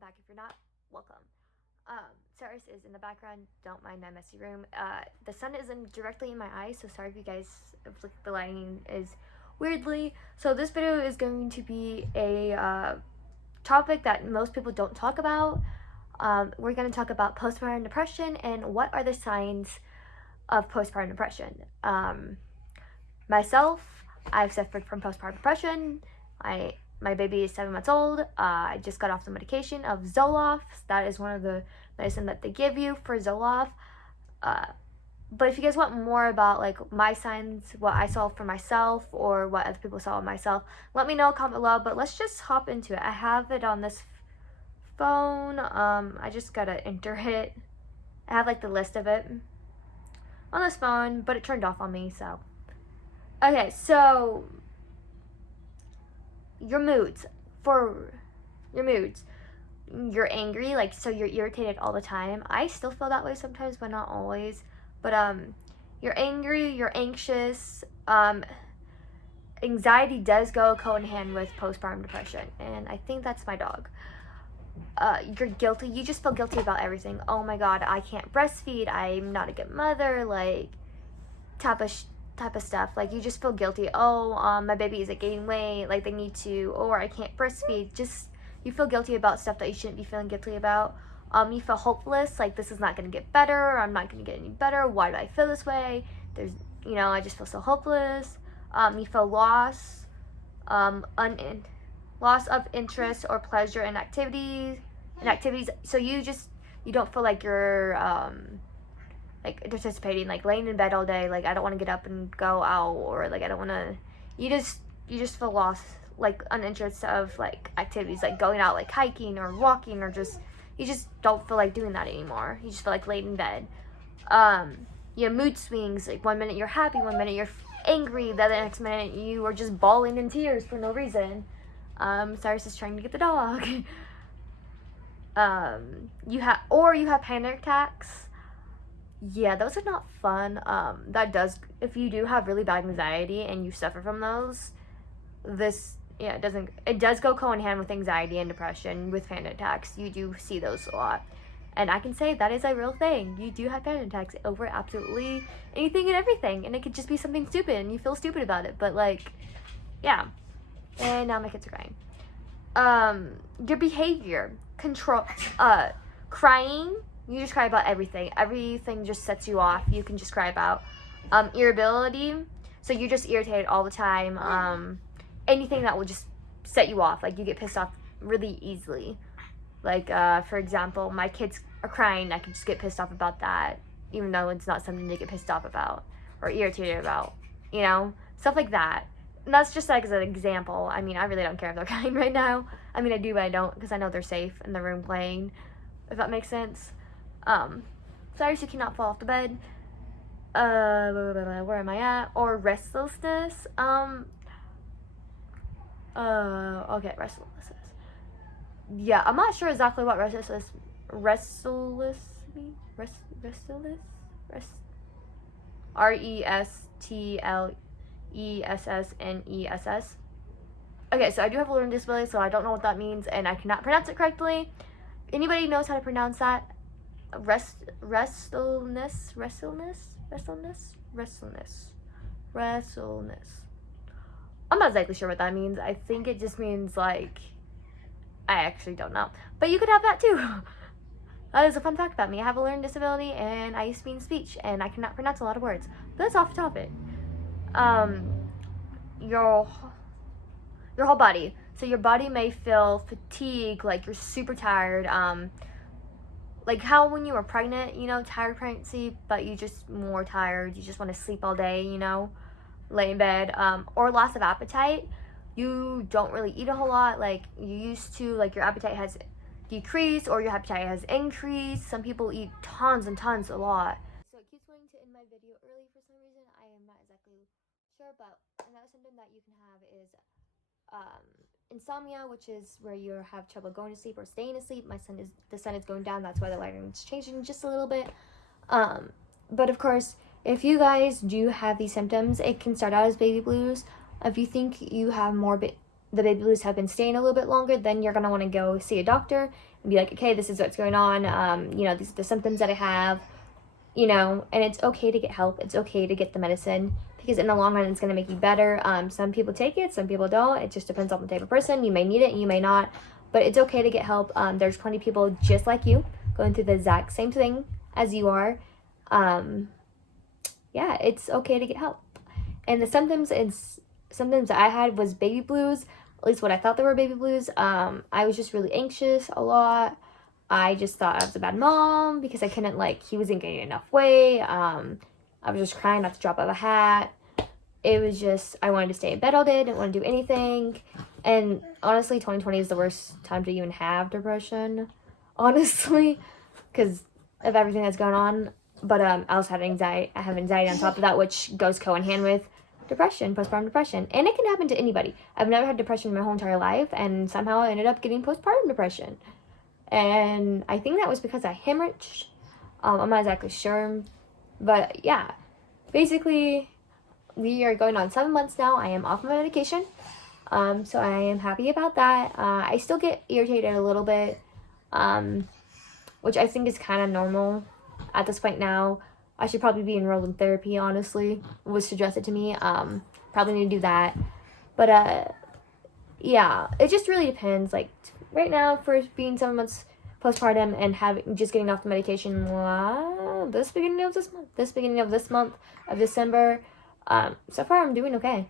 back. If you're not, welcome. Cyrus is in the background. Don't mind my messy room. The sun isn't directly in my eyes, so sorry if you guys, if the lighting is weirdly. So this video is going to be a topic that most people don't talk about. We're going to talk about postpartum depression and what are the signs of postpartum depression. Myself, I've suffered from postpartum depression. My baby is 7 months old. I just got off the medication of Zoloft. That is one of the medicine that they give you for Zoloft. But if you guys want more about like my signs, what I saw for myself or what other people saw in myself, let me know, comment below. But let's just hop into it. I have it on this phone. I just gotta enter it. I have like the list of it on this phone, but it turned off on me, so. Okay, so your moods. You're angry, like, so you're irritated all the time. I still feel that way sometimes, but not always. But you're angry, you're anxious. Anxiety does go in hand with postpartum depression, and I think that's my dog. You're guilty. You just feel guilty about everything. Oh my god, I can't breastfeed. I'm not a good mother. Like, type of stuff. Like, you just feel guilty. Oh, my baby isn't gaining weight. Like, they need to. Or I can't breastfeed. Just, you feel guilty about stuff that you shouldn't be feeling guilty about. You feel hopeless. Like, this is not going to get better. I'm not going to get any better. Why do I feel this way? I just feel so hopeless. You feel loss. Loss of interest or pleasure in activities. So you don't feel like you're like participating, like laying in bed all day, like I don't want to get up and go out, or like I don't want to. You just feel lost, like uninterest of like activities, like going out, like hiking or walking, or you just don't feel like doing that anymore. You just feel like laying in bed. You have mood swings, like 1 minute you're happy, 1 minute you're angry, the next minute you are just bawling in tears for no reason. Cyrus is trying to get the dog. You have panic attacks. Yeah, those are not fun. If you do have really bad anxiety and you suffer from those, it does go in hand with anxiety and depression with panic attacks. You do see those a lot. And I can say that is a real thing. You do have panic attacks over absolutely anything and everything. And it could just be something stupid and you feel stupid about it. But like, yeah. And now my kids are crying. Your behavior, crying. You just cry about everything. Everything just sets you off. You can just cry about. Irritability. So you're just irritated all the time. Anything that will just set you off. Like, you get pissed off really easily. Like, for example, my kids are crying. I can just get pissed off about that. Even though it's not something to get pissed off about. Or irritated about. You know? Stuff like that. And that's just like as an example. I mean, I really don't care if they're crying right now. I mean, I do, but I don't, because I know they're safe in the room playing. If that makes sense. Cyrus, you cannot fall off the bed. Where am I at? Or restlessness. Okay, restlessness. Yeah, I'm not sure exactly what restlessness means. RESTLESSNESS. Okay, so I do have a learning disability, so I don't know what that means, and I cannot pronounce it correctly. If anybody knows how to pronounce that, restlessness. I'm not exactly sure what that means. I think it just means like, I actually don't know. But you could have that too. That is a fun fact about me. I have a learning disability and I used to be in speech and I cannot pronounce a lot of words. But that's off topic. Your whole body. So your body may feel fatigue, like you're super tired. Like how when you were pregnant, tired pregnancy, but you just more tired. You just want to sleep all day, lay in bed. Or loss of appetite. You don't really eat a whole lot like you used to. Like your appetite has decreased or your appetite has increased. Some people eat tons and tons a lot. So it keeps wanting to end my video early for some reason. I am not exactly sure, but another symptom that you can have is insomnia, which is where you have trouble going to sleep or staying asleep. The sun is going down. That's why the lighting is changing just a little bit. But of course, if you guys do have these symptoms, it can start out as baby blues. If you think you have the baby blues have been staying a little bit longer, then you're going to want to go see a doctor and be like, okay, this is what's going on. You know, these are the symptoms that I have, you know, and it's okay to get help. It's okay to get the medicine because in the long run, it's going to make you better. Some people take it, some people don't. It just depends on the type of person. You may need it, you may not, but it's okay to get help. There's plenty of people just like you going through the exact same thing as you are. Yeah, it's okay to get help. And the symptoms that I had was baby blues, at least what I thought they were baby blues. I was just really anxious a lot. I just thought I was a bad mom because I couldn't, like, he wasn't gaining enough weight. I was just crying at the drop of a hat. It was just, I wanted to stay in bed all day, didn't want to do anything. And honestly, 2020 is the worst time to even have depression, honestly, because of everything that's going on. But I also had anxiety. I have anxiety on top of that, which goes hand with depression, postpartum depression. And it can happen to anybody. I've never had depression in my whole entire life, and somehow I ended up getting postpartum depression. And I think that was because I hemorrhaged. I'm not exactly sure. But yeah, basically, we are going on 7 months now. I am off my medication. So I am happy about that. I still get irritated a little bit, which I think is kind of normal at this point now. I should probably be enrolled in therapy, honestly. It was suggested to me. Probably need to do that. But yeah, it just really depends. Like right now, for being 7 months postpartum and just getting off the medication this beginning of this month of December, so far I'm doing okay.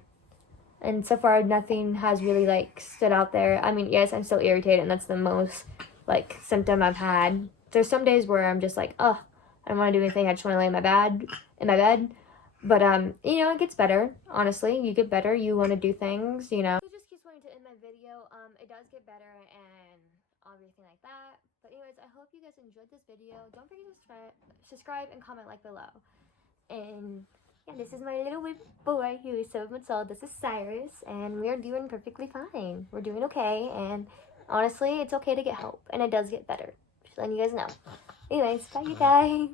And so far nothing has really like stood out there. I mean, yes, I'm still irritated, and that's the most like symptom I've had. There's some days where I'm just like, oh, I don't want to do anything. I just want to lay in my bed. But you know, it gets better. Honestly, you get better. You want to do things. You know. It just keeps wanting to end my video. It does get better and everything like that. But anyways, I hope you guys enjoyed this video. Don't forget to subscribe and comment like below. And yeah, this is my little boy who is 7 months old. This is Cyrus, and we are doing perfectly fine. We're doing okay, and honestly, it's okay to get help, and it does get better. Just letting you guys know. Anyways, bye you guys.